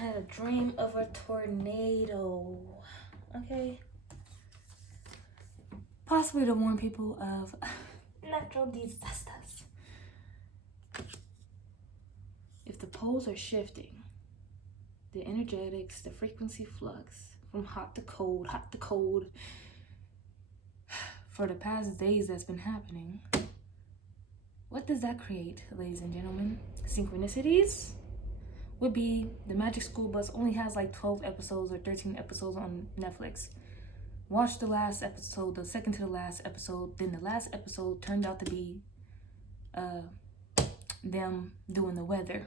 had a dream of a tornado. Okay. Possibly to warn people of natural disasters. If the poles are shifting, the energetics, the frequency flux from hot to cold, for the past days that's been happening, what does that create, ladies and gentlemen? Synchronicities would be the Magic School Bus only has like 12 episodes or 13 episodes on Netflix. Watch the last episode, the second to the last episode, then the last episode turned out to be them doing the weather.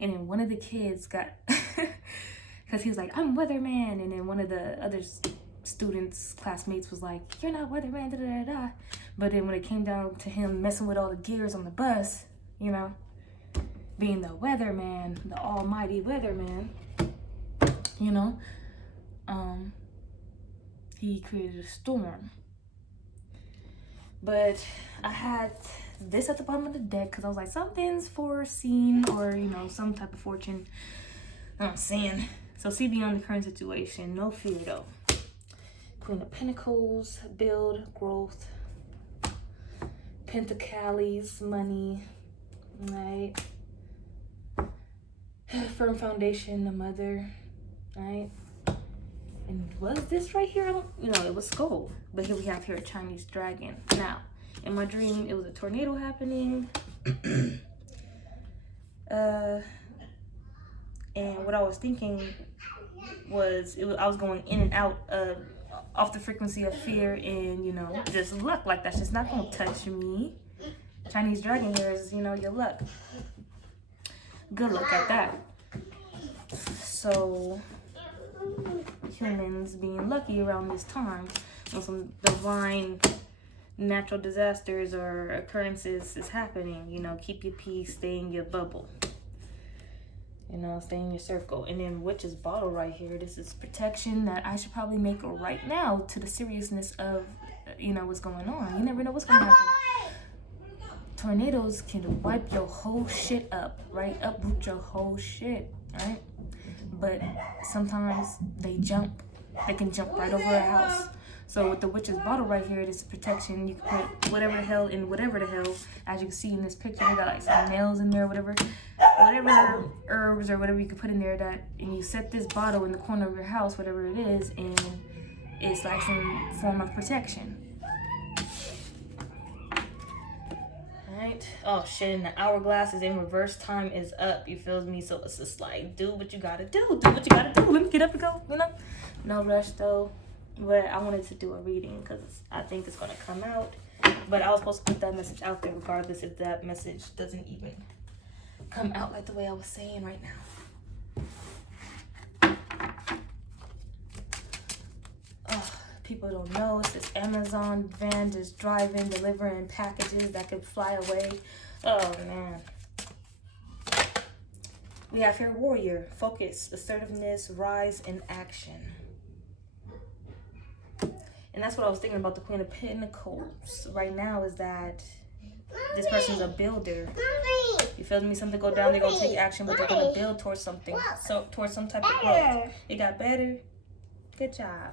And then one of the kids got, because he was like, I'm weatherman. And then one of the other students, classmates was like, you're not weatherman, da da da da. But then when it came down to him messing with all the gears on the bus, you know, being the weatherman, the almighty weatherman, you know, he created a storm. But I had this at the bottom of the deck because I was like, something's foreseen, or, you know, some type of fortune. I'm saying. So see beyond the current situation. No fear though. Queen of Pentacles, build, growth. Pentacles, money, right? Firm foundation, the mother, right? And was this right here? It was skull. But here we have a Chinese dragon. Now, in my dream, it was a tornado happening. And what I was thinking was, I was going in and out of off the frequency of fear and, you know, just luck. Like, that's just not gonna touch me. Chinese dragon here is, you know, your luck. Good luck at that. So humans being lucky around this time when some divine natural disasters or occurrences is happening, you know, keep your peace, stay in your bubble, you know, stay in your circle. And then witch's bottle right here, this is protection that I should probably make right now to the seriousness of, you know, what's going on. You never know what's gonna happen. Tornadoes can wipe your whole shit up, right? Uproot your whole shit, right? But sometimes they can jump right over a house. So with the witch's bottle right here, this is protection. You can put whatever the hell in whatever the hell. As you can see in this picture, they got like some nails in there, whatever herbs or whatever you can put in there, and you set this bottle in the corner of your house, whatever it is, and it's like some form of protection. Right? Oh shit, and the hourglass is in reverse, time is up, you feel me? So it's just like, do what you gotta do, let me get up and go, you know? No rush though, but I wanted to do a reading because I think it's gonna come out, but I was supposed to put that message out there regardless if that message doesn't even come out like the way I was saying right now. People don't know, it's this Amazon van just driving, delivering packages that could fly away. Oh man. We have here warrior, focus, assertiveness, rise in action. And that's what I was thinking about the Queen of Pentacles right now, is that this person's a builder. You feel me? Something go down, they're gonna take action, but they're gonna build towards something, so towards some type of growth. It got better. Good job.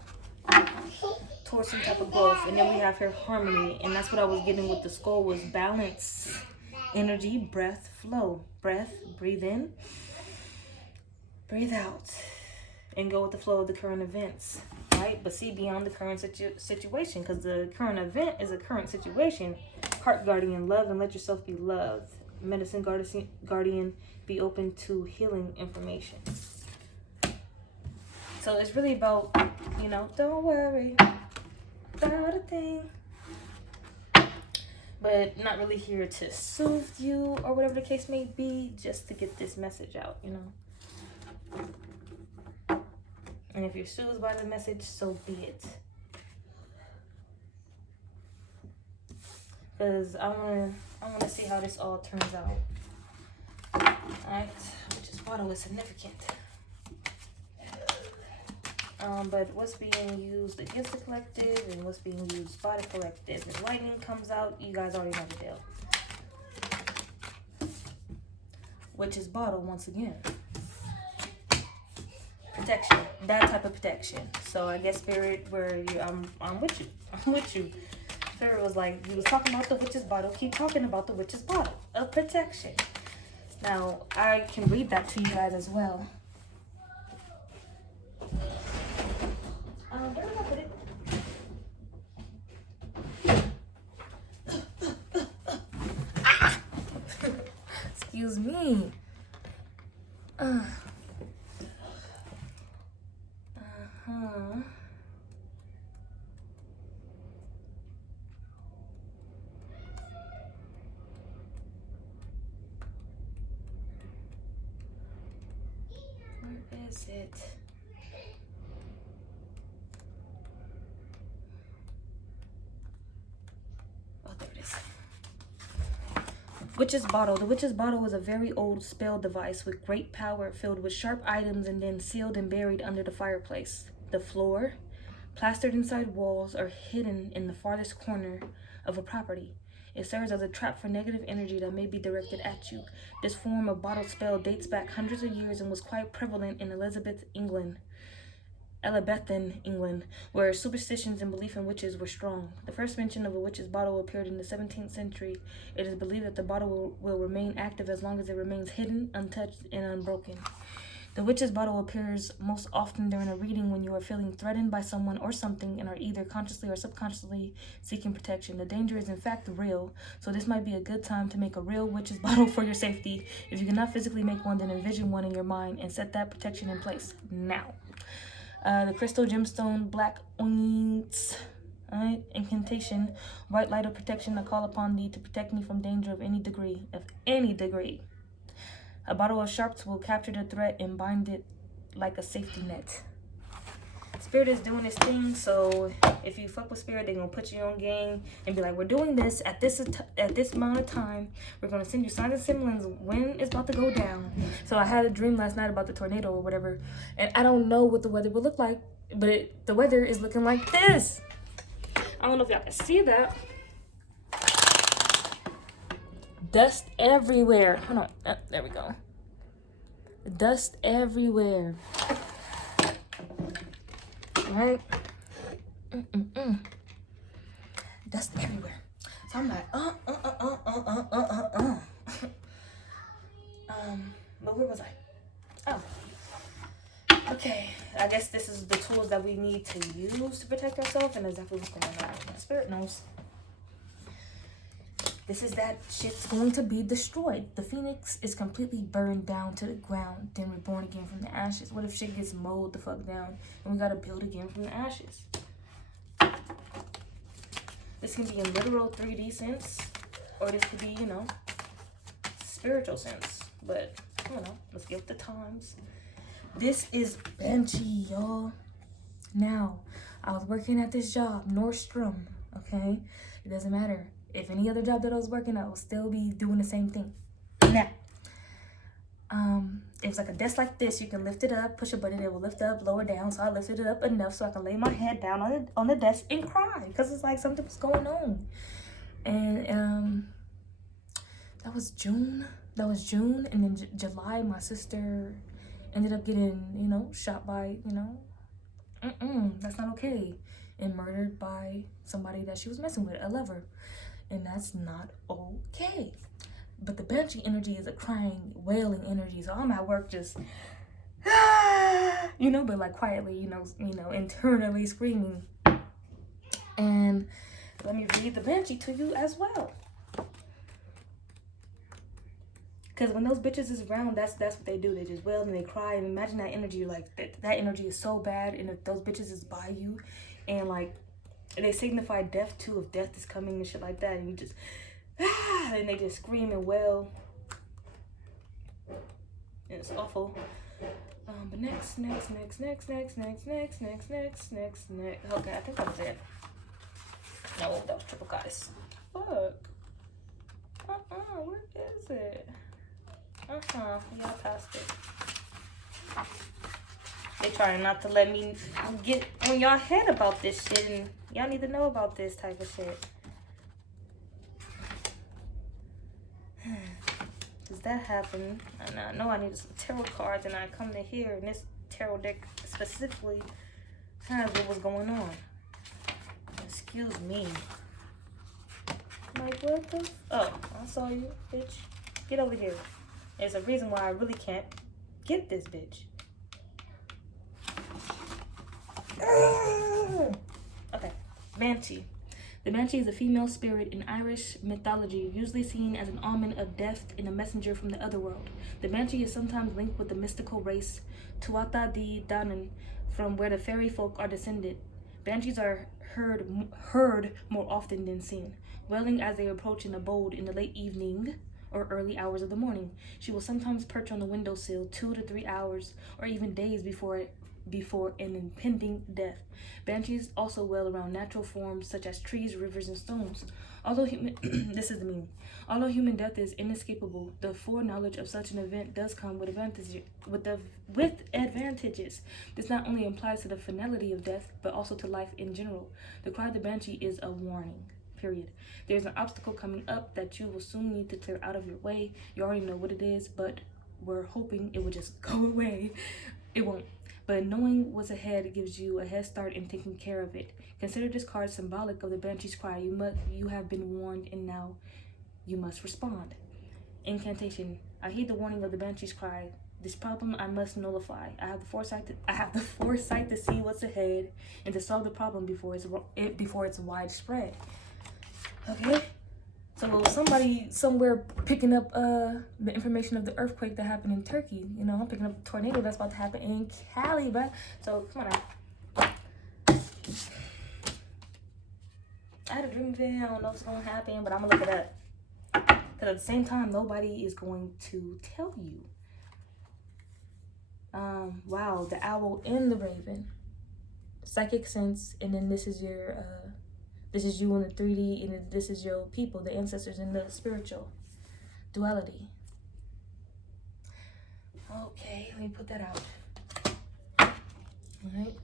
Towards some type of growth. And then we have here harmony, and that's what I was getting with the skull, was balance, energy, breath, flow. Breath, breathe in, breathe out, and go with the flow of the current events, right? But see beyond the current situation, because the current event is a current situation. Heart guardian, love and let yourself be loved. Medicine guardian, be open to healing information. So it's really about, you know, don't worry about a thing. But not really here to soothe you or whatever the case may be, just to get this message out, you know. And if you're soothed by the message, so be it. Because I wanna see how this all turns out. Alright, which is bottle is significant. But what's being used against the collective and what's being used by the collective. If lightning comes out, you guys already know the deal. Witch's bottle once again. protection, that type of protection. So I guess Spirit, where you, I'm with you. I'm with you. Spirit was like, he was talking about the witch's bottle. Keep talking about the witch's bottle of protection. Now I can read that to you guys as well. Where did I put it? Excuse me. Where is it? Oh, there it is. Witch's bottle. The witch's bottle is a very old spell device with great power, filled with sharp items and then sealed and buried under the fireplace. The floor, plastered inside walls, are hidden in the farthest corner of a property. It serves as a trap for negative energy that may be directed at you. This form of bottle spell dates back hundreds of years and was quite prevalent in Elizabethan England, where superstitions and belief in witches were strong. The first mention of a witch's bottle appeared in the 17th century. It is believed that the bottle will remain active as long as it remains hidden, untouched, and unbroken. The witch's bottle appears most often during a reading when you are feeling threatened by someone or something and are either consciously or subconsciously seeking protection. The danger is in fact real, so this might be a good time to make a real witch's bottle for your safety. If you cannot physically make one, then envision one in your mind and set that protection in place now. The crystal gemstone black oinks, incantation, white light of protection. I call upon thee to protect me from danger of any degree. A bottle of sharps will capture the threat and bind it like a safety net. Spirit is doing this thing, so if you fuck with Spirit, they're gonna put you on game and be like, we're doing this at this amount of time. We're gonna send you signs and symbols when it's about to go down. So I had a dream last night about the tornado or whatever, and I don't know what the weather will look like, but the weather is looking like this. I don't know if y'all can see that. Dust everywhere. Hold on. Oh, there we go. Dust everywhere. Right? Dust everywhere. So I'm like, but where was I? Oh. Okay. I guess this is the tools that we need to use to protect ourselves and exactly what's going on. The Spirit knows. This is that shit's going to be destroyed. The phoenix is completely burned down to the ground, then reborn again from the ashes. What if shit gets mowed the fuck down and we gotta build again from the ashes? This can be in literal 3D sense, or this could be, spiritual sense. But, let's give it the times. This is Banshee, y'all. Now, I was working at this job, Nordstrom, okay? It doesn't matter. If any other job that I was working, I would still be doing the same thing. Now, it was like a desk like this. You can lift it up, push a button, it will lift up, lower down. So I lifted it up enough so I can lay my head down on the desk and cry because it's like something was going on. And that was June. And then July, my sister ended up getting, shot by, that's not okay. And murdered by somebody that she was messing with, a lover. And that's not okay. But the Banshee energy is a crying, wailing energy. So I'm at work just, but like quietly, internally screaming. And let me read the Banshee to you as well. Because when those bitches is around, that's what they do. They just wail and they cry. And imagine that energy, like that energy is so bad. And if those bitches is by you and like, they signify death too, if death is coming and shit like that, and you just and they just scream and wail. And it's awful. But next. Okay, I think that was it. No, that was triple goddess. Fuck. Where is it? Yeah, I passed it. They trying not to let me get on y'all head about this shit, and y'all need to know about this type of shit. Does that happen? And I know I need some tarot cards, and I come to here, and this tarot deck specifically has what was going on. Excuse me. Like, what the? Oh, I saw you, bitch. Get over here. There's a reason why I really can't get this bitch. Okay, Banshee. The Banshee is a female spirit in Irish mythology, usually seen as an omen of death and a messenger from the otherworld. The Banshee is sometimes linked with the mystical race Tuatha De Danann, from where the fairy folk are descended. Banshees are heard more often than seen, wailing as they approach an abode in the late evening or early hours of the morning. She will sometimes perch on the windowsill 2 to 3 hours or even days before an impending death. Banshees also wail around natural forms such as trees, rivers, and stones. Although this is the meaning. Although human death is inescapable, the foreknowledge of such an event does come with advantages. This not only applies to the finality of death, but also to life in general. The cry of the banshee is a warning. Period. There's an obstacle coming up that you will soon need to clear out of your way. You already know what it is, but we're hoping it will just go away. It won't. But knowing what's ahead gives you a head start in taking care of it. Consider this card symbolic of the banshee's cry. You have been warned, and now you must respond. Incantation. I heed the warning of the banshee's cry. This problem I must nullify. I have the foresight to see what's ahead and to solve the problem before it's widespread. Okay. So somebody somewhere picking up the information of the earthquake that happened in Turkey. You know, I'm picking up the tornado that's about to happen in Cali, bruh. So come on out. I had a dream today. I don't know what's gonna happen, but I'm gonna look it up. Because at the same time, nobody is going to tell you. Wow, the owl and the raven. Psychic sense, and then this is your this is you in the 3D, and this is your people, the ancestors in the spiritual duality. Okay, let me put that out. Alright?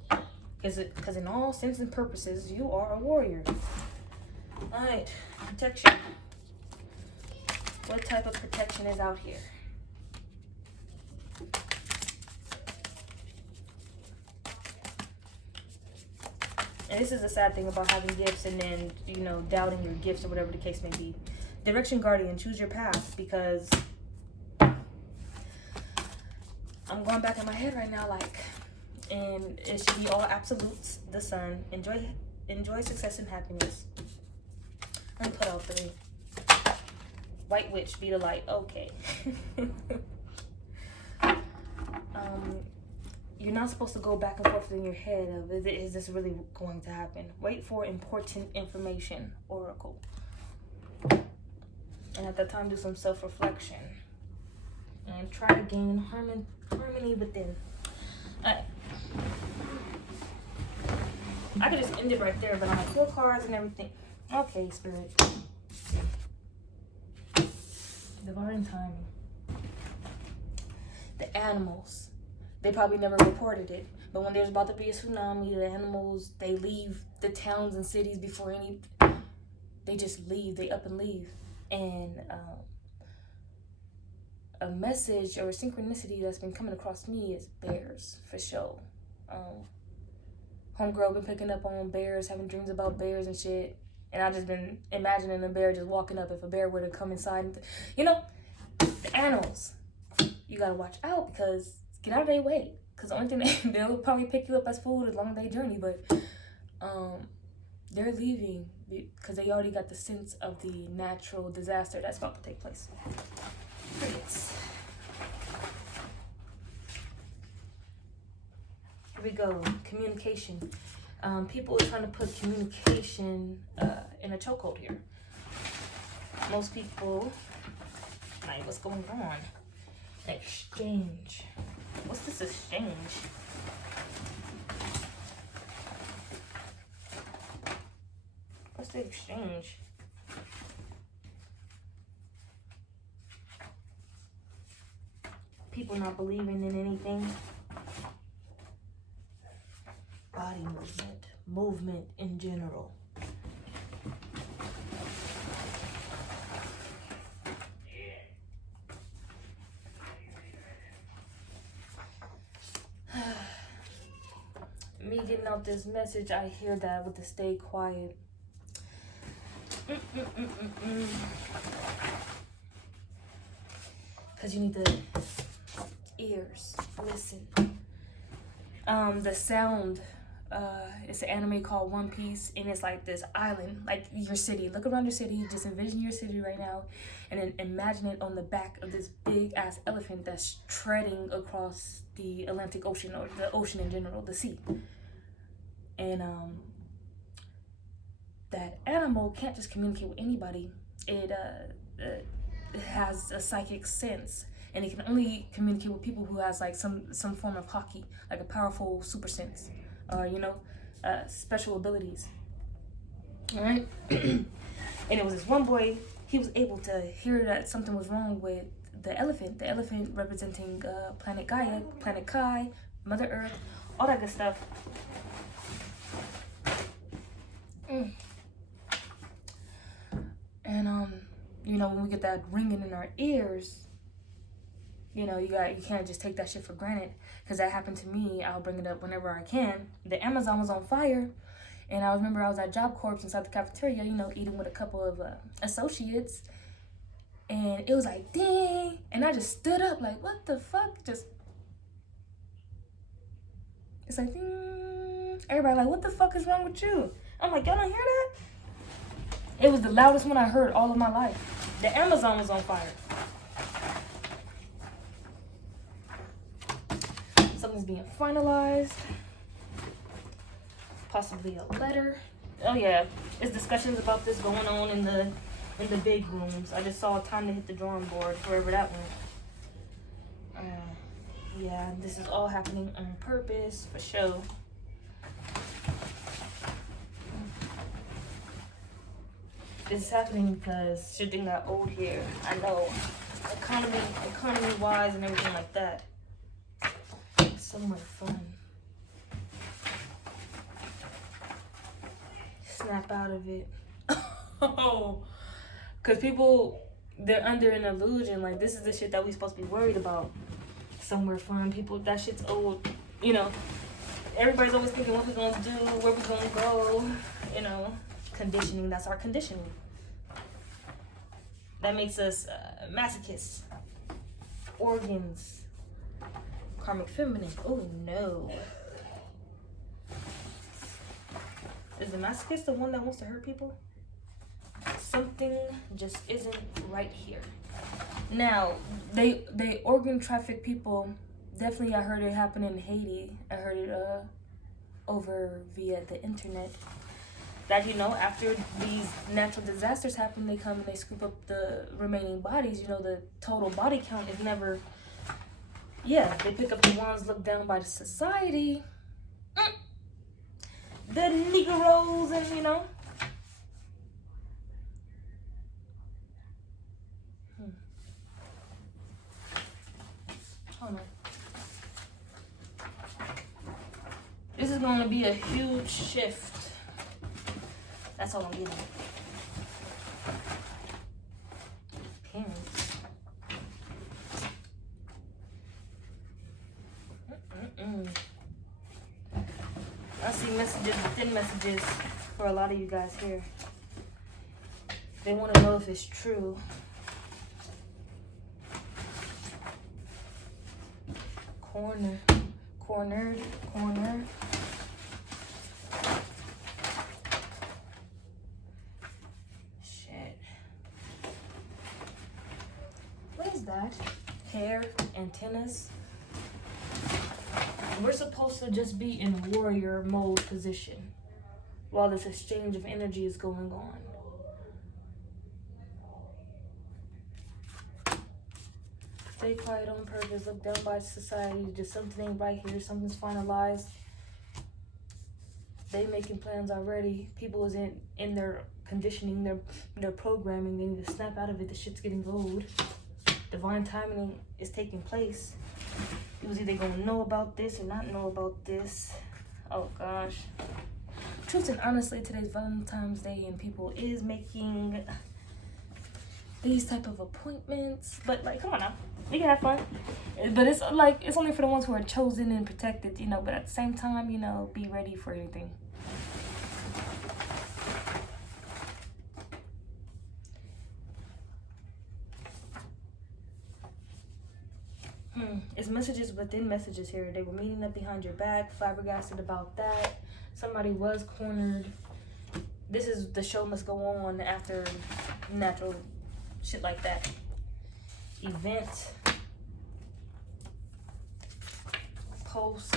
Because in all sense and purposes, you are a warrior. Alright, protection. What type of protection is out here? And this is the sad thing about having gifts and then, you know, doubting your gifts or whatever the case may be. Direction Guardian, choose your path, because I'm going back in my head right now, like, and it should be all absolutes. The sun. Enjoy success and happiness. Let me put out 3. White Witch, be the light. Okay. You're not supposed to go back and forth in your head of, is this really going to happen? Wait for important information, Oracle. And at that time, do some self-reflection. And try to gain harmony within. I could just end it right there, but I'm like, 4 cards and everything. Okay, Spirit. Divine timing. The animals. They probably never reported it, but when there's about to be a tsunami, the animals, they leave the towns and cities before they just leave, they up and leave. And a message or a synchronicity that's been coming across me is bears, for sure. Homegirl been picking up on bears, having dreams about bears and shit, and I've just been imagining a bear just walking up. If a bear were to come inside, you know, the animals, you gotta watch out, because get out of their way, because the only thing they'll probably pick you up as food as long as they journey, but they're leaving because they already got the sense of the natural disaster that's about to take place. Yes. Here we go. Communication. People are trying to put communication in a chokehold here. Most people, like, what's going on? Exchange. What's this exchange? What's the exchange? People not believing in anything. Body movement. Movement in general. getting out this message, I hear that with the stay quiet. Because you need the ears. Listen. The sound, it's an anime called One Piece, and it's like this island, like your city. Look around your city, just envision your city right now, and then imagine it on the back of this big ass elephant that's treading across the Atlantic Ocean, or the ocean in general, the sea. And that animal can't just communicate with anybody. It has a psychic sense, and it can only communicate with people who has like some form of haki, like a powerful super sense, special abilities. All right. And it was this one boy. He was able to hear that something was wrong with the elephant. The elephant representing planet Gaia, planet Kai, Mother Earth, all that good stuff. And when we get that ringing in our ears, you can't just take that shit for granted, because that happened to me. I'll bring it up whenever I can. The Amazon was on fire, and I remember I was at Job Corps inside the cafeteria, eating with a couple of associates, and it was like, ding, and I just stood up like, what the fuck? It's like, ding. Everybody like, what the fuck is wrong with you? I'm like, y'all don't hear that? It was the loudest one I heard all of my life. The Amazon was on fire. Something's being finalized. Possibly a letter. Oh yeah, there's discussions about this going on in the big rooms. I just saw time to hit the drawing board, wherever that went. Yeah, this is all happening on purpose, for show. This is happening because shit done got old here. I know. Economy wise and everything like that. So much fun. Snap out of it. Oh, because people, they're under an illusion like this is the shit that we supposed to be worried about. Somewhere fun. People, that shit's old. Everybody's always thinking what we're gonna do, where we're gonna go. Conditioning. That's our conditioning. That makes us masochists. Organs. Karmic feminine. Oh no. Is the masochist the one that wants to hurt people? Something just isn't right here. Now, they organ traffic people. Definitely, I heard it happen in Haiti. I heard it over via the internet. That after these natural disasters happen, they come and they scoop up the remaining bodies. The total body count is never. Yeah, they pick up the ones looked down by the society. The Negroes and Hold on. This is going to be a huge shift. That's all I'm getting. Pins. I see messages within messages for a lot of you guys here. They want to know if it's true. Cornered. Shit. What is that? Hair, antennas. We're supposed to just be in warrior mode position while this exchange of energy is going on. Stay quiet on purpose, look down by society, just something ain't right here, something's finalized. They making plans already. People is in their conditioning, their programming. They need to snap out of it. The shit's getting old. Divine timing is taking place. It was either gonna know about this or not know about this. Oh gosh. Truth and honestly, today's Valentine's Day and people is making these type of appointments. But like, come on now, we can have fun. But it's like, it's only for the ones who are chosen and protected, you know. But at the same time, you know, be ready for anything. It's messages within messages here. They were meeting up behind your back, flabbergasted about that. Somebody was cornered. This is the show must go on after natural shit like that. Event post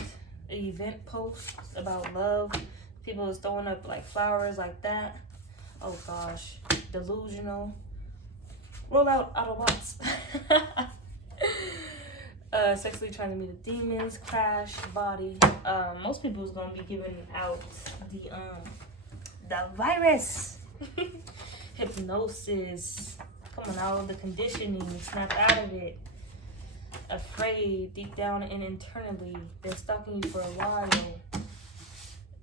about love. People is throwing up like flowers like that. Oh gosh, delusional. Roll out Autobots. Sexually transmitted demons, crash, body. Most people is gonna be giving out the virus. Hypnosis. Coming out of the conditioning, snap out of it. Afraid deep down and internally. Been stalking you for a while.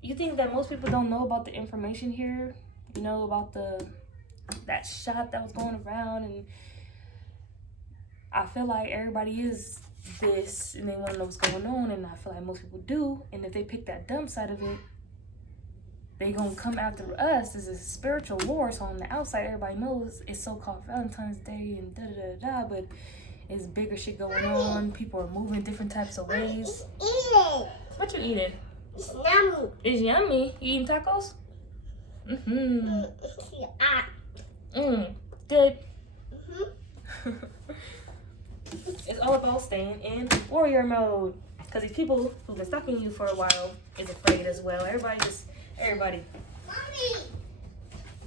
You think that most people don't know about the information here? You know about that shot that was going around, and I feel like everybody is this and they want to know what's going on, and I feel like most people do. And if they pick that dumb side of it, they gonna come after us. This is a spiritual war. So on the outside, everybody knows it's so-called Valentine's Day and da-da-da-da, but it's bigger shit going on. People are moving different types of ways. What you eating? It's yummy. It's yummy. You eating tacos? Good. It's all about staying in warrior mode. Because these people who've been stalking you for a while is afraid as well. Everybody.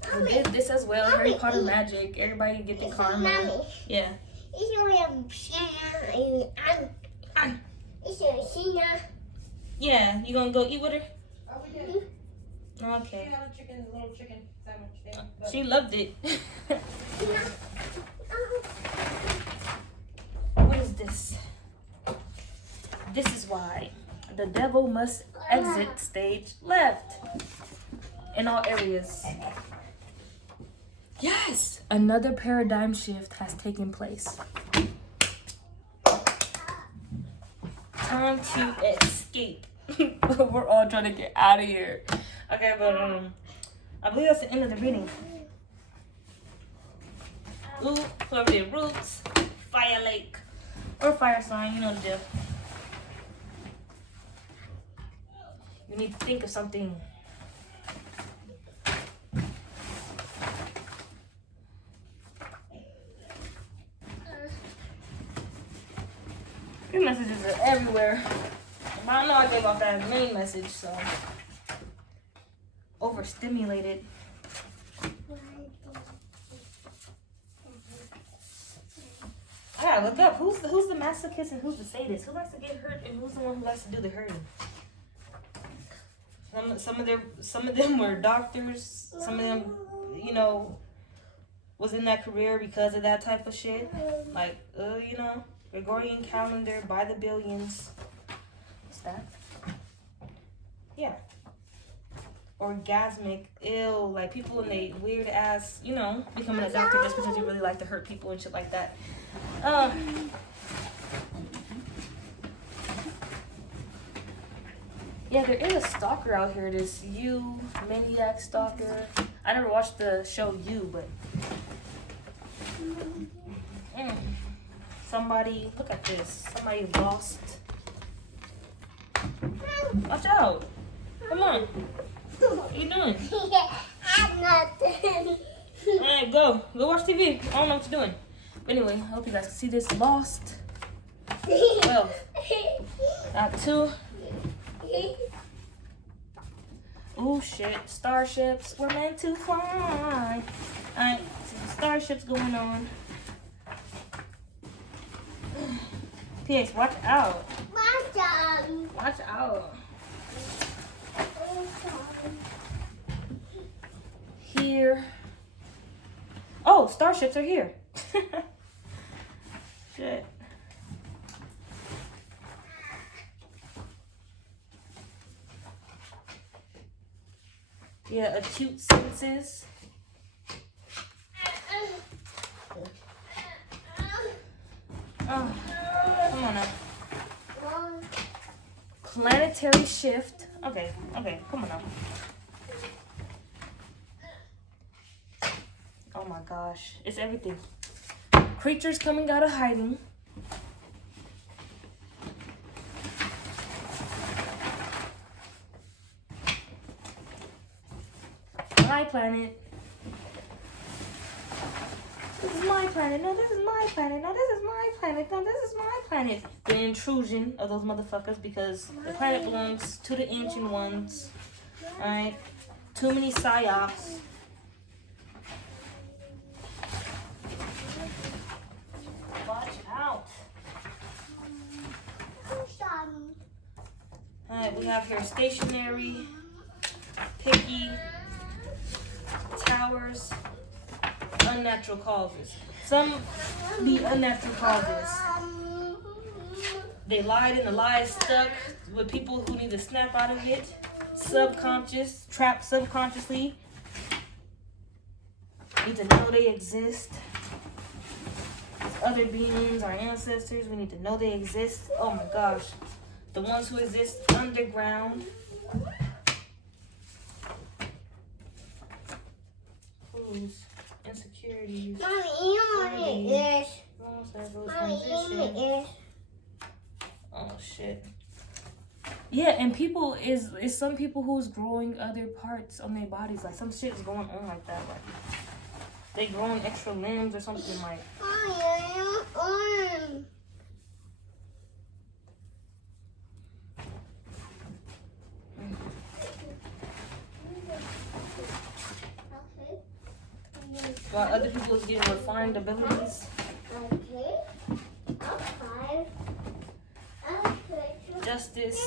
Who did this as well. Harry Potter magic. Everybody get the karma. Yeah. Yeah, you gonna go eat with her? Oh, we did. Okay. She had a little chicken sandwich there. She loved it. What is this? This is why the devil must exit stage left in all areas. Yes, another paradigm shift has taken place. Time to escape. We're all trying to get out of here. Okay, but I believe that's the end of the reading. Ooh, whoever did Roots, Fire Lake, or Fire Sign, you know the deal. You need to think of something. These messages are everywhere. But I know I gave off that main message, so overstimulated. I gotta look up who's the masochist and who's the sadist. Who likes to get hurt and who's the one who likes to do the hurting? Some of them were doctors. Some of them, you know, was in that career because of that type of shit. Like, you know, Gregorian calendar by the billions. What's that? Yeah. Orgasmic, ill, like people in they weird ass, you know, becoming a doctor just because you really like to hurt people and shit like that. Yeah, there is a stalker out here. This You Maniac Stalker. I never watched the show You, but somebody, look at this. Somebody lost. Watch out. Come on. What are you doing? I'm nothing. Alright, go watch TV. I don't know what you're doing. But anyway, I hope you guys can see this. Lost. 12. Out 2. Oh shit. Starships. We're meant to fly. Alright, so starships going on. PS, watch out. Watch out. Here. Oh, starships are here. Shit. Yeah, acute senses. planetary shift. Okay, come on now. Oh my gosh, it's everything. Creatures coming out of hiding. My planet. This is my planet. No, this is my planet. No, this is my planet. No, this is my planet. The intrusion of those motherfuckers because the planet belongs to the ancient ones. Alright? Too many psyops. Watch out. Alright, we have here stationary, picky, towers, unnatural causes. Some be unnatural causes. They lied and the lie is stuck with people who need to snap out of it. Subconscious, trapped subconsciously. Need to know they exist. Other beings, our ancestors, we need to know they exist. Oh my gosh. The ones who exist underground. Clues, insecurities. Mommy, you know what it is. Mommy, you know what it is. Oh shit. Yeah, and people is some people who's growing other parts on their bodies. Like some shit is going on like that. Like they growing extra limbs or something like. Mommy, I want. While other people is getting refined abilities. Okay. Okay. Okay. Justice.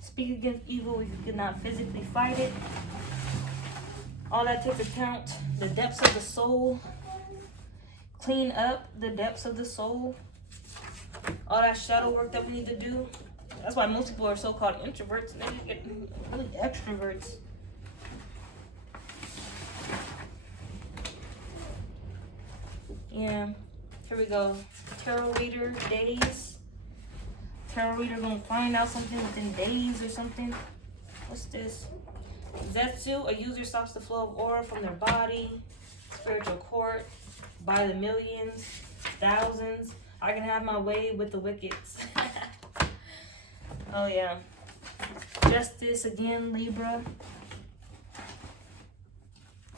Speak against evil if you cannot physically fight it. All that takes account the depths of the soul. Clean up the depths of the soul. All that shadow work that we need to do. That's why most people are so-called introverts and they just get really extroverts. Yeah, here we go. Tarot reader days. Tarot reader gonna find out something within days or something. What's this? Zetsu, a user stops the flow of aura from their body. Spiritual court, by the millions, thousands. I can have my way with the wickets. Oh yeah. Justice again, Libra.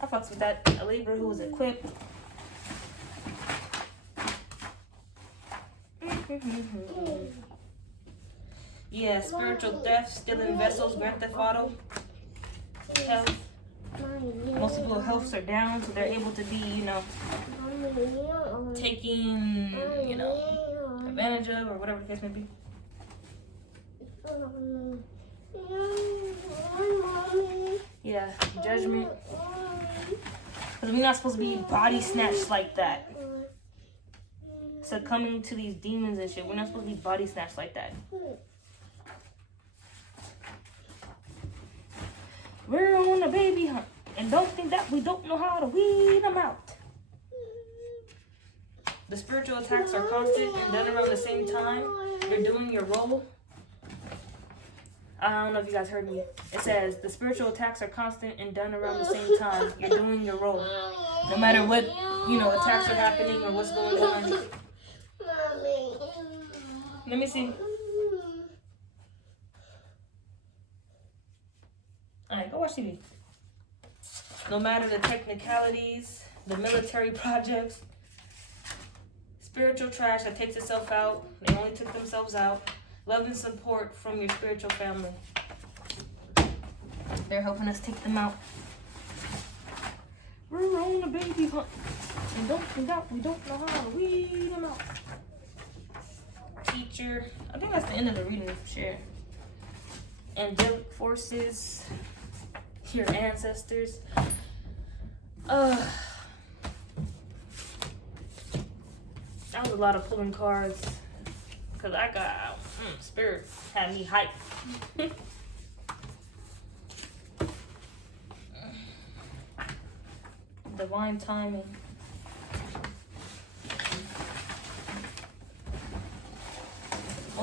I fucks with that. A Libra who was equipped. Yeah, spiritual theft, stealing vessels, Grand Theft Auto. Health. Most people's healths are down, so they're able to be, taking, advantage of, or whatever the case may be. Yeah, judgment. Because we're not supposed to be body snatched like that. Succumbing to these demons and shit. We're not supposed to be body snatched like that. We're on a baby hunt. And don't think that we don't know how to weed them out. The spiritual attacks are constant and done around the same time. You're doing your role. I don't know if you guys heard me. It says the spiritual attacks are constant and done around the same time. You're doing your role. No matter what, attacks are happening or what's going on. Let me see. Alright, go watch TV. No matter the technicalities, the military projects, spiritual trash that takes itself out. They only took themselves out. Love and support from your spiritual family. They're helping us take them out. We're on a baby hunt. And don't think that we don't know how to weed them out. Teacher. I think that's the end of the reading for sure. Angelic forces. Your ancestors. That was a lot of pulling cards. Because I got spirit had me hyped. Divine timing.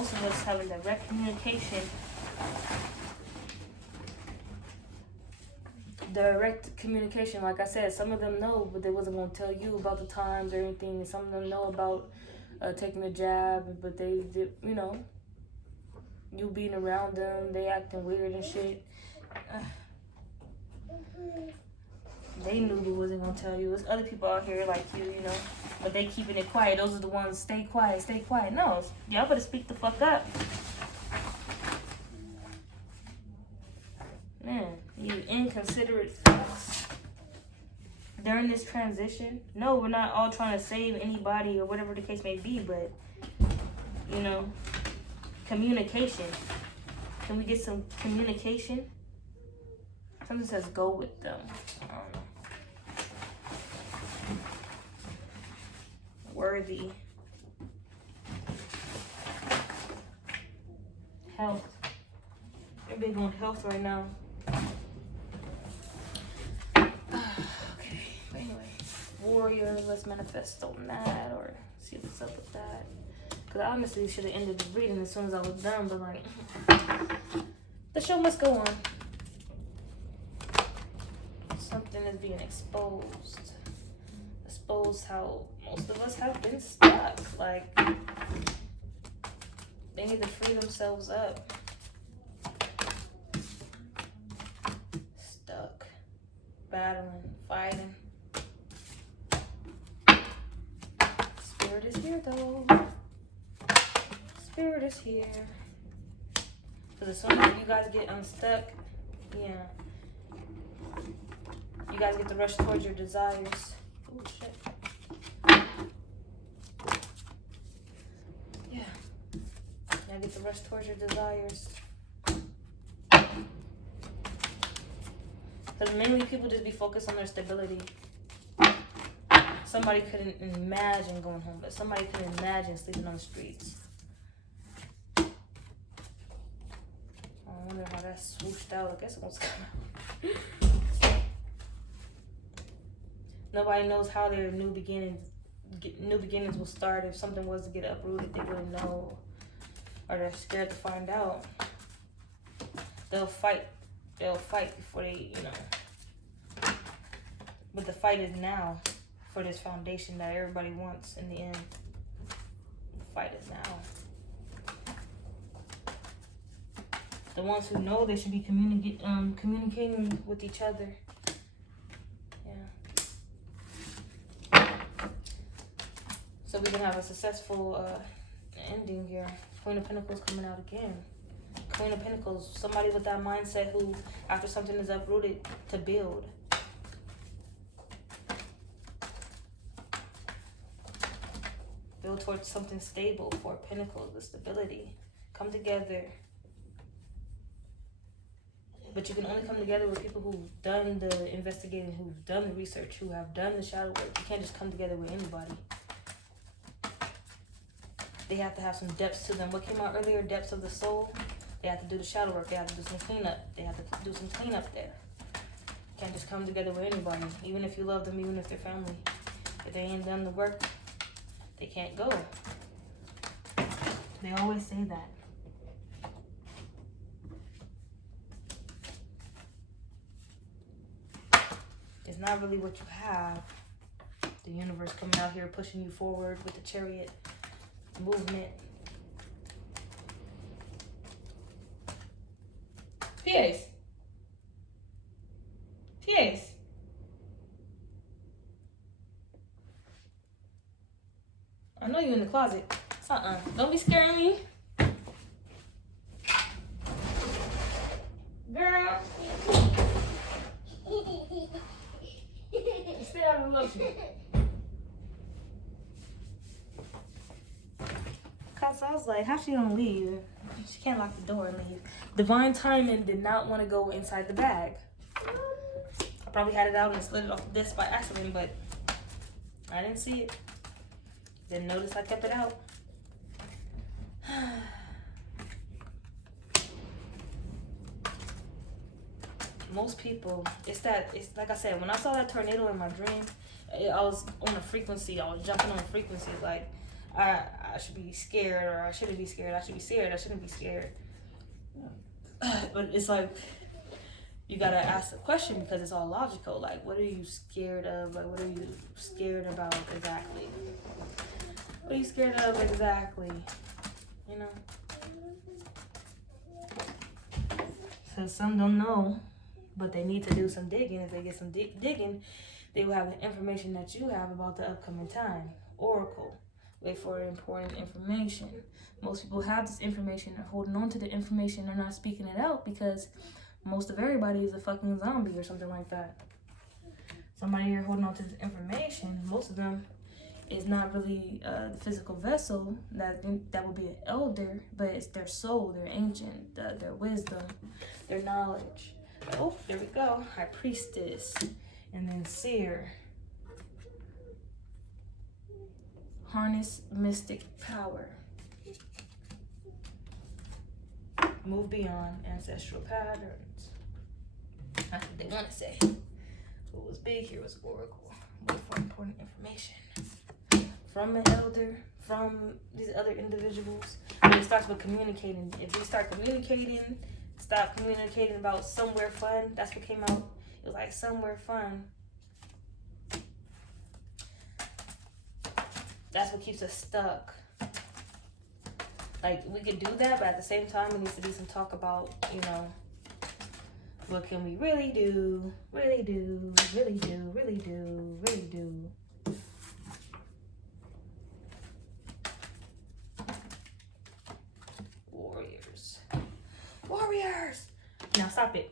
most of us having direct communication. Direct communication, like I said, some of them know, but they wasn't gonna tell you about the times or anything. And some of them know about taking a jab, but they did, you know, you being around them, they acting weird and shit. They knew they wasn't gonna tell you. There's other people out here like you know, but they keeping it quiet. Those are the ones, stay quiet, stay quiet. No, y'all better speak the fuck up. Man, you inconsiderate fucks. During this transition, no, we're not all trying to save anybody or whatever the case may be, but, you know, communication. Can we get some communication? Something says go with them. I don't know. Worthy. Health. They're big on health right now. Okay, but anyway. Warrior, let's manifest on that or see what's up with that. Because I honestly should have ended the reading as soon as I was done, but like, the show must go on. Something is being exposed. Expose how most of us have been stuck. Like, they need to free themselves up. Stuck. Battling. Fighting. Spirit is here though. Spirit is here. Because as soon as you guys get unstuck, yeah, you guys get to rush towards your desires. Oh shit. Yeah. You get to rush towards your desires. Because mainly people just be focused on their stability. Somebody couldn't imagine going home, but somebody couldn't imagine sleeping on the streets. I wonder how that swooshed out. I guess it won't come out. Nobody knows how their new beginnings will start. If something was to get uprooted, they wouldn't know, or they're scared to find out. They'll fight before they, you know. But the fight is now for this foundation that everybody wants in the end. The fight is now. The ones who know they should be communicating with each other. So we can have a successful ending here. Queen of Pentacles coming out again. Queen of Pentacles, somebody with that mindset who, after something is uprooted, to build. Build towards something stable. For Pentacles, the stability. Come together. But you can only come together with people who've done the investigating, who've done the research, who have done the shadow work. You can't just come together with anybody. They have to have some depths to them. What came out earlier, depths of the soul. They have to do the shadow work. They have to do some cleanup. They have to do some cleanup there. You can't just come together with anybody, even if you love them, even if they're family. If they ain't done the work, they can't go. They always say that. It's not really what you have. The universe coming out here pushing you forward with the Chariot movement. PAs. I know you in the closet. Don't be scaring me. Girl. Stay out of the lotion. Cause I was like, how's she gonna leave? She can't lock the door and leave. Divine Timing did not want to go inside the bag. I probably had it out and slid it off the disc by accident, but I didn't see it. Didn't notice I kept it out. Most people, it's like I said, when I saw that tornado in my dream, I was on a frequency. I was jumping on a frequency. Like, I should be scared, or I shouldn't be scared. I should be scared. I shouldn't be scared. But it's like, you gotta ask the question because it's all logical. Like, what are you scared of? Like, what are you scared about exactly? What are you scared of exactly? You know? So some don't know, but they need to do some digging. If they get some digging, they will have the information that you have about the upcoming time. Oracle. Wait for important information. Most people have this information. They're holding on to the information. They're not speaking it out because most of everybody is a fucking zombie or something like that. Somebody here holding on to this information, most of them is not really the physical vessel that would be an elder, but it's their soul, their ancient, their wisdom, their knowledge. Oh, there we go. High priestess, and then seer. Harness mystic power. Move beyond ancestral patterns. That's what they want to say. What was big here was oracle. Wait for important information from an elder, from these other individuals. And it starts with communicating. If we start communicating, stop communicating about somewhere fun. That's what came out. It was like somewhere fun. That's what keeps us stuck. Like, we could do that, but at the same time, there needs to be some talk about, you know, what can we really do, really do, really do, really do, really do. Warriors. Now stop it.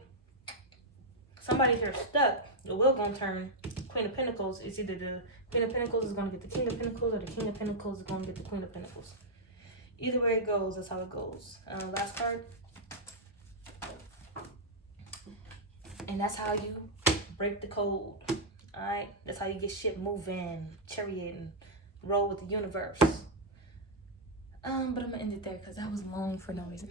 Somebody here stuck. The wheel gonna turn. Queen of Pentacles. It's either the Queen of Pentacles is gonna get the King of Pentacles, or the King of Pentacles is gonna get the Queen of Pentacles. Either way it goes, that's how it goes. Last card. And that's how you break the code. Alright? That's how you get shit moving, chariot, and roll with the universe. But I'm gonna end it there because that was long for no reason.